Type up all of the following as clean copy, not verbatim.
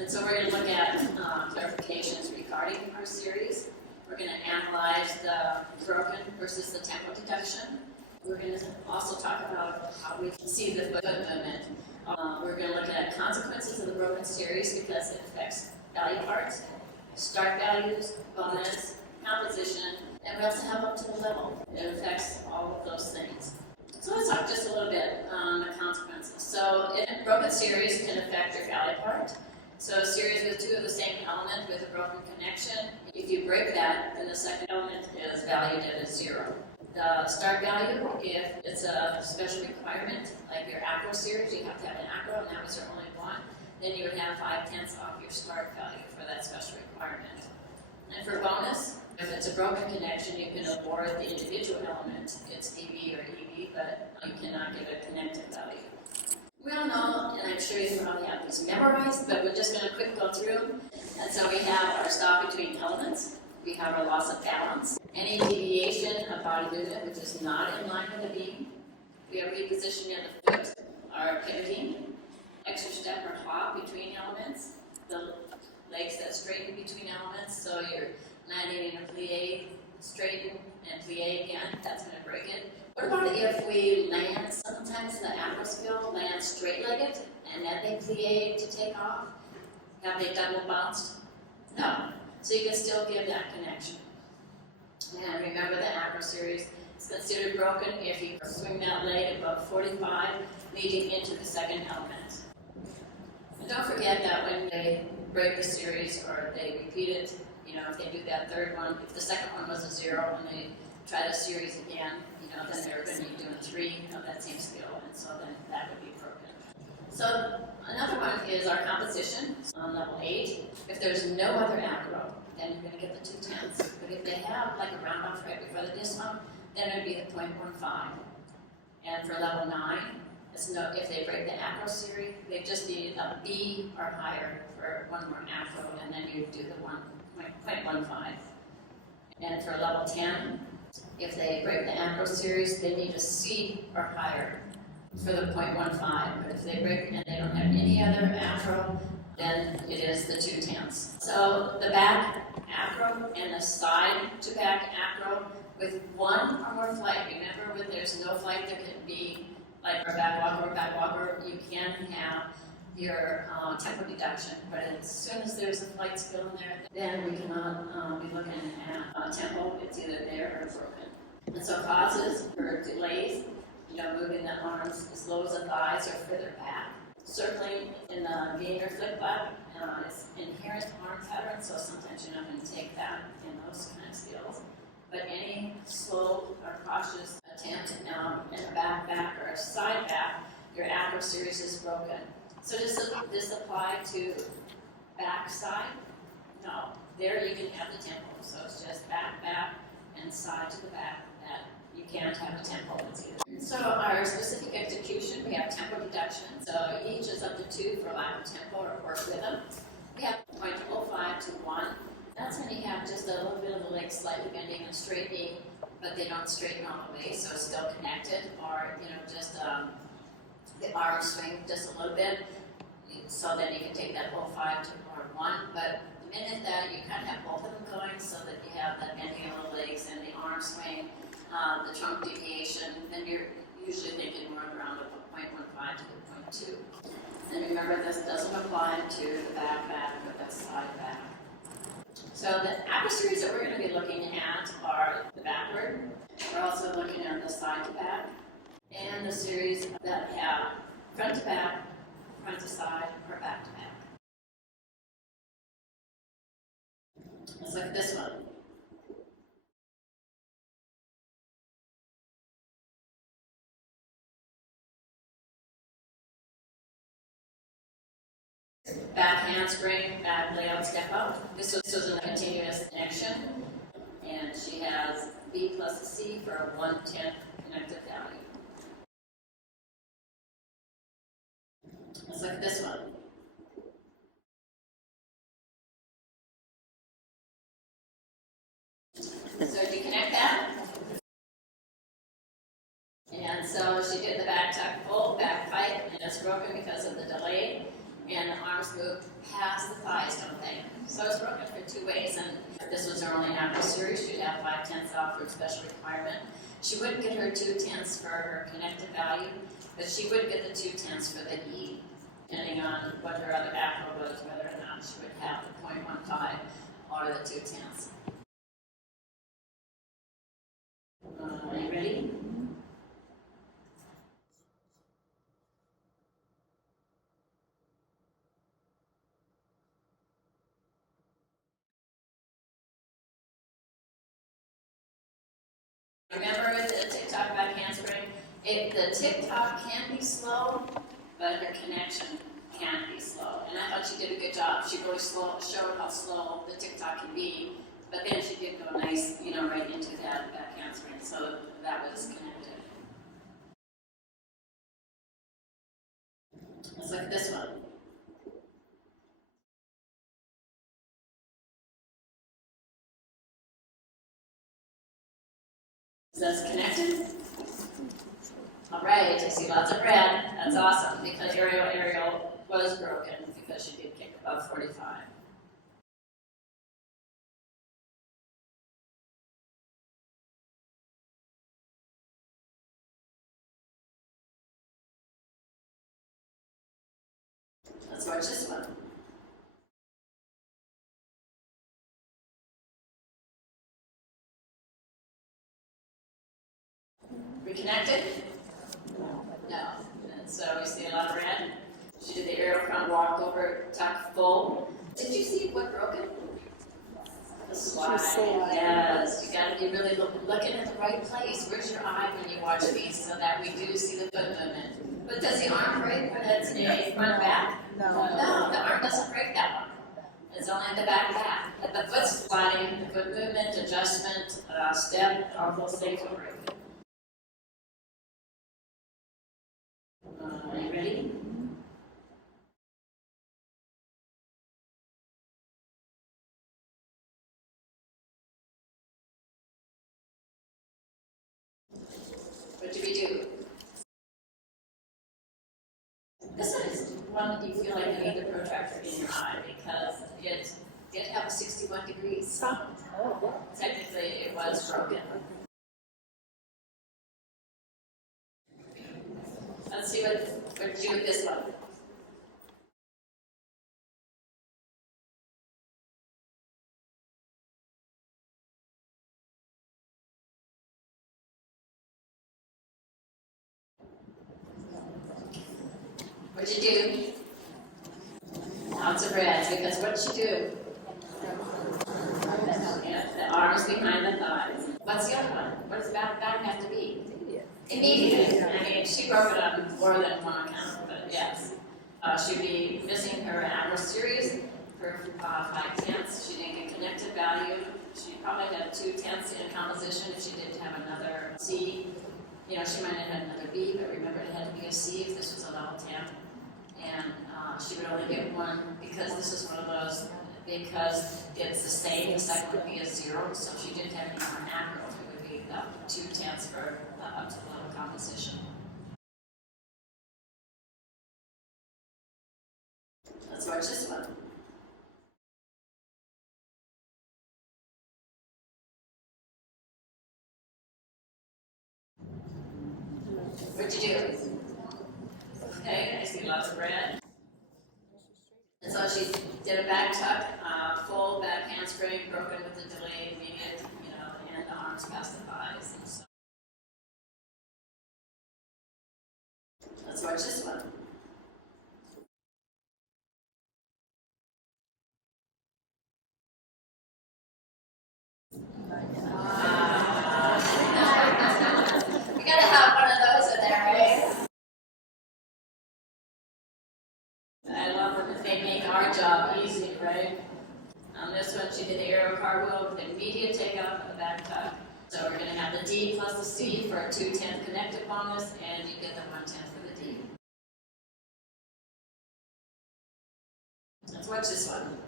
And so we're going to look at clarifications regarding our series. We're going to analyze the broken versus the tempo deduction. We're going to also talk about how we can see the foot movement. We're going to look at consequences of the broken series because it affects value parts, start values, bonus, composition, and we also have up to the level. It affects all of those things. So let's talk just a little bit on the consequences. So a broken series can affect your value part. So a series with two of the same element with a broken connection, if you break that, then the second element is valued at a 0. The start value, if it's a special requirement, like your Acro series, you have to have an Acro, and that was your only one, then you would have 5/10 off your start value for that special requirement. And for bonus, if it's a broken connection, you can award the individual element, it's DB or EB, but you cannot give a connected value. We all know, and I'm sure you probably have these memorized, but we're just going to quick go through them. And so we have our stop between elements. We have our loss of balance. Any deviation of body movement which is not in line with the beam. We have repositioning of the foot, our pivoting, extra step or hop between elements. The legs that straighten between elements, so you're landing in a plie, straighten, and plie again, that's going to break it. What about if we land, sometimes the Acro skill, land straight-legged, and then they plie to take off? Have they double bounced? No. So you can still give that connection. And remember the Acro series is considered broken if you swing that leg above 45, leading into the second element. And don't forget that when they break the series or they repeat it, if they do that third one, if the second one was a 0 and they try the series again, then they're going to be doing 3 of that same skill, and so then that would be broken. So another one is our composition on level 8. If there's no other Acro, then you're going to get the 2/10. But if they have like a round off right before the dismount, then it would be the 0.15. And for level 9, if they break the Acro series, they just need a B or higher for one more Acro, and then you do the 0.15. And for level 10, if they break the Acro series, they need a C or higher for the 0.15. But if they break and they don't have any other Acro, then it is the 2/10. So the back Acro and the side to back Acro with one or more flight. Remember, when there's no flight, there can be like for back walker, you can have your tempo deduction. But as soon as there's a flight skill in there, then we cannot be looking at tempo. It's either there or broken. And so causes for delays, moving the arms as low as the thighs or further back. Circling in the gain or flip flap is inherent arm pattern, so sometimes you're not going to take that in those kind of skills. But any slow or cautious attempt in a back or a side back, your Acro series is broken. So does this apply to back side? No. There you can have the tempo, so it's just back, and side to the back. That you can't have a tempo. It's either. So our specific execution, we have tempo deduction. So each is up to 2 for lack of tempo or work rhythm. We have 0.05 to 1. That's when you have just a little bit of the leg slightly bending and straightening, but they don't straighten all the way, so it's still connected. Or just the arm swing just a little bit. So then you can take that 0.5 to 1. But the minute that you kind of have both of them going, so that you have that bending of the legs and the arm swing, the trunk deviation, then you're usually thinking more around a 0.15 to 0.2. And remember, this doesn't apply to the back or the side back. So the Acro series that we're going to be looking at are the backward. We're also looking at the side to back, and the series that have front to back, front to side, or back to back. Let's look at this one. Back handspring, back layout step up. This was a continuous connection, and she has B plus a C for a 1/10 connected value. Let's look at this one. So if you connect that, and so she did the back tuck pull, back fight, and it's broken because of the delay, and the arms group has the thighs, don't they? So it's broken for two ways, and if this was her only Acro series, she'd have 5/10 off for a special requirement. She wouldn't get her 2/10 for her connected value, but she would get the 2/10 for the E, depending on what her other Acro was, whether or not she would have the 0.15 or the 2/10. Are you ready? Remember the TikTok about handspring? The TikTok can be slow, but her connection can't be slow. And I thought she did a good job. She really showed how slow the TikTok can be, but then she did go nice, right into that handspring. So that was connected. Let's look at this one. Is this connected? All right, I see lots of red. That's awesome because Ariel was broken because she did kick above 45. Let's watch this one. Reconnected? No. And so we see a lot of red. She did the aerial front walk over, tuck full. Did you see what broken? The slide. Yes. You got to be really looking at the right place. Where's your eye when you watch these so that we do see the foot movement? But does the arm break when it's a front back? No, the arm doesn't break that one. It's only the back. But the foot sliding, the foot movement, adjustment, step, all those things will break. Are you ready? What do we do? This one is one that you feel like you need the protractor in your eye because it did have 61 degrees. So technically it was broken. Let's see what to do with this one. What'd you do? Lots of reds, because what'd you do? Yeah, the arms behind the thighs. What's the other one? What does the back have to be? Immediate. I mean, she broke it up in more than one account, but yes. She'd be missing her Acro series for 5/10. She didn't get connected value. She probably had 2/10 in composition if she didn't have another C. She might have had another B, but remember it had to be a C if this was a level 10. And she would only get one because this is one of those, because it's the same, the second would be a 0, so if she didn't have any more Acro, it would be 2/10 for up to the level composition. Let's watch this one. What'd you do? Okay, I see lots of red. And so she did a back tuck, full back handspring, broken with the delay, immediate, and the arms past the thighs. And so. Let's watch this one. We gotta have one of those in there, right? I love when they make our job easy, right? On this one, she did the aero cartwheel with immediate takeoff of the back tuck. So we're going to have the D plus the C for a 2/10 connected bonus, and you get the 1/10 for the D. Let's watch this one.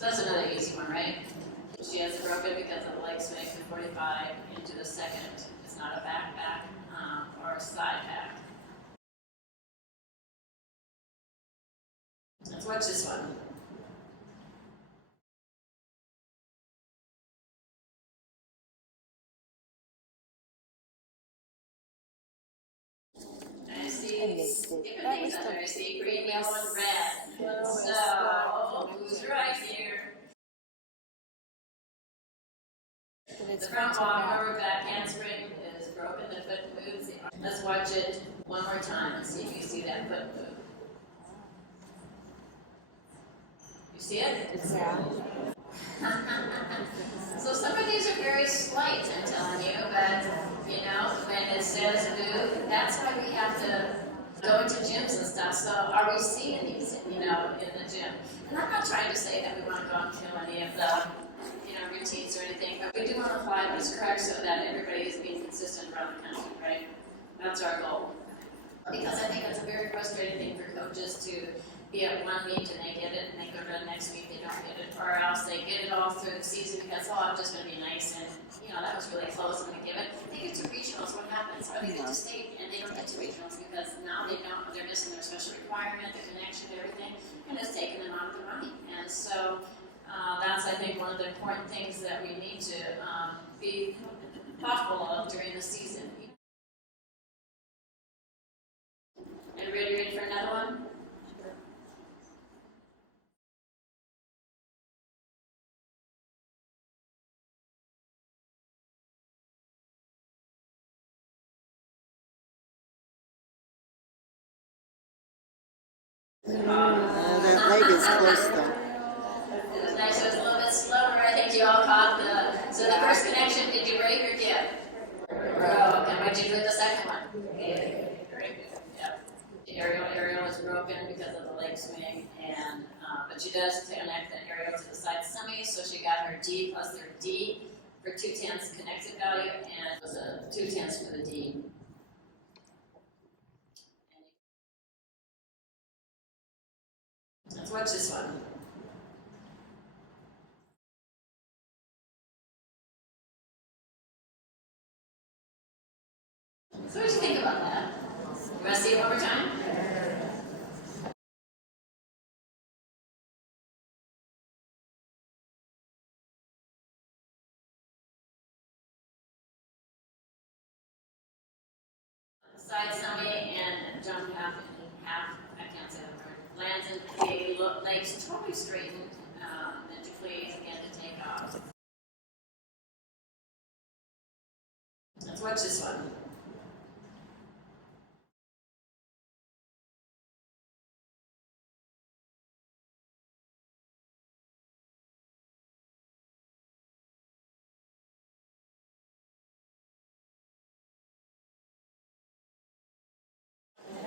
So that's another easy one, right? She has it broken because of the leg swing from 45 into the second. It's not a back or a side back. Let's watch this one. I see different things under. I see green, yellow, and red. So, who's right here? The front walk, lower back handspring is broken. The foot moves. Let's watch it one more time and see if you see that foot move. You see it? Yeah. So some of these are very slight, I'm telling you, but when it says move, that's why we have to go into gyms and stuff. So are we seeing these, in the gym? And I'm not trying to say that we want to go and kill any of the, routines or anything, but we do want to fly what's correct so that everybody is being consistent around the country, right? That's our goal. Because I think it's a very frustrating thing for coaches to be at one meet and they get it, and they go to the next meet, they don't get it, or else they get it all through the season because, I'm just going to be nice, and, that was really close, I'm going to give it. They get to regionals, what happens? Or they get to state, and they don't get to regionals because now they're missing their special requirement, the connection, everything, and it's taking them out of the running. And so, that's, I think, one of the important things that we need to be thoughtful of during the season. And ready for another one? That leg is close though. It was nice. It was a little bit slower. I think you all caught So the first connection, did you break or give? Broke. And what did you do with the second one? Very good. Yep. The aerial is broken because of the leg swing, and but she does connect the aerial to the side semi, so she got her D plus her D for 2/10 connected value, and it was a 2/10 for the D. Let's watch this one. So what do you think about that? You want to see it one more time? Side semi and jump half, I can't say that word. Lands in the legs totally straightened, then to please again to take off. Let's watch this one.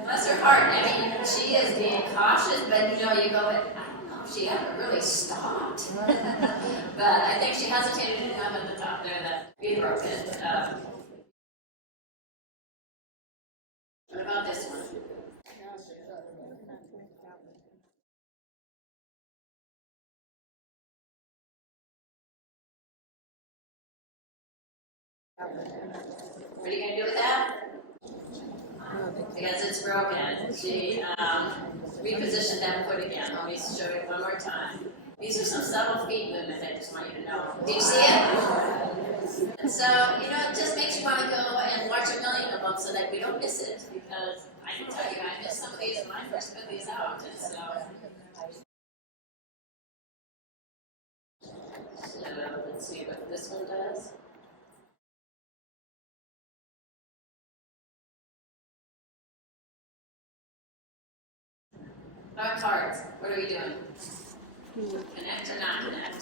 Bless her heart. I mean, she is being cautious, but you go, I don't know if she ever really stopped. But I think she hesitated enough at the top there that we broke it. What about this one? What are you going to do with that? Because it's broken. She repositioned that foot again. Let me show you one more time. These are some subtle feet movements I just want you to know. Did you see it? And so, it just makes you want to go and watch a million of them so that we don't miss it. Because I can tell you, I missed some of these when I first put these out. And so let's see what this one does. Our cards, what are we doing? Connect or not connect?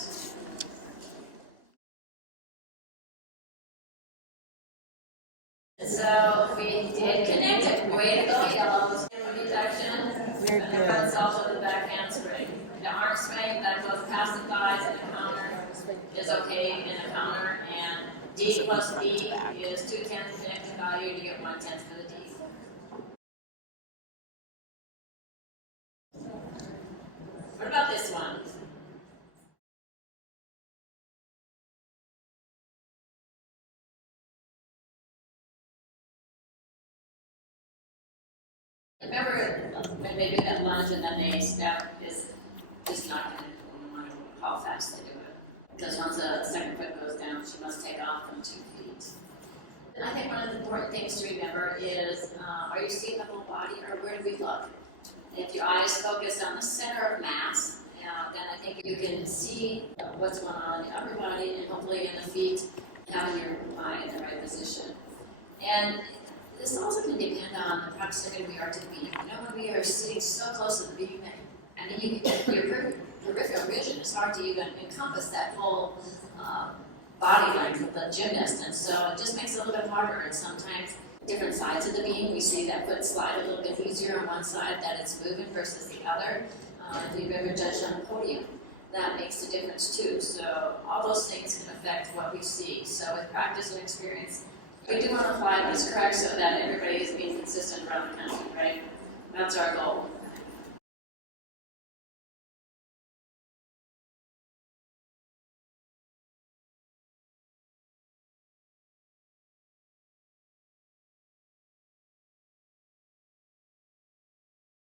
So we did connect it. Way to go, yellows. Deduction. Very And good. that's also the back handspring. The arm swing that goes past the thighs and the counter is okay in a counter. And D plus D is 2/10 connected value. You get 1/10 for the D. What about this one? Remember when they do that lunge and then they step is just not going to mind how fast they do it. Because once the second foot goes down, she must take off from 2 feet. And I think one of the important things to remember is, are you seeing the whole body or where do we look? If your eyes focus on the center of mass, then I think you can see what's going on in the upper body and hopefully in the feet, having your eye in the right position. And this also can depend on the proximity we are to the beam. You know, when we are sitting so close to the beam, I mean, your peripheral vision is hard to even encompass that whole body length of the gymnast, and so it just makes it a little bit harder. And sometimes different sides of the beam, we see that foot slide a little bit easier on one side that it's moving versus the other. If you've ever judged on a podium, that makes a difference too. So all those things can affect what we see. So with practice and experience, we do want to fly what's correct so that everybody is being consistent around the country, right? That's our goal.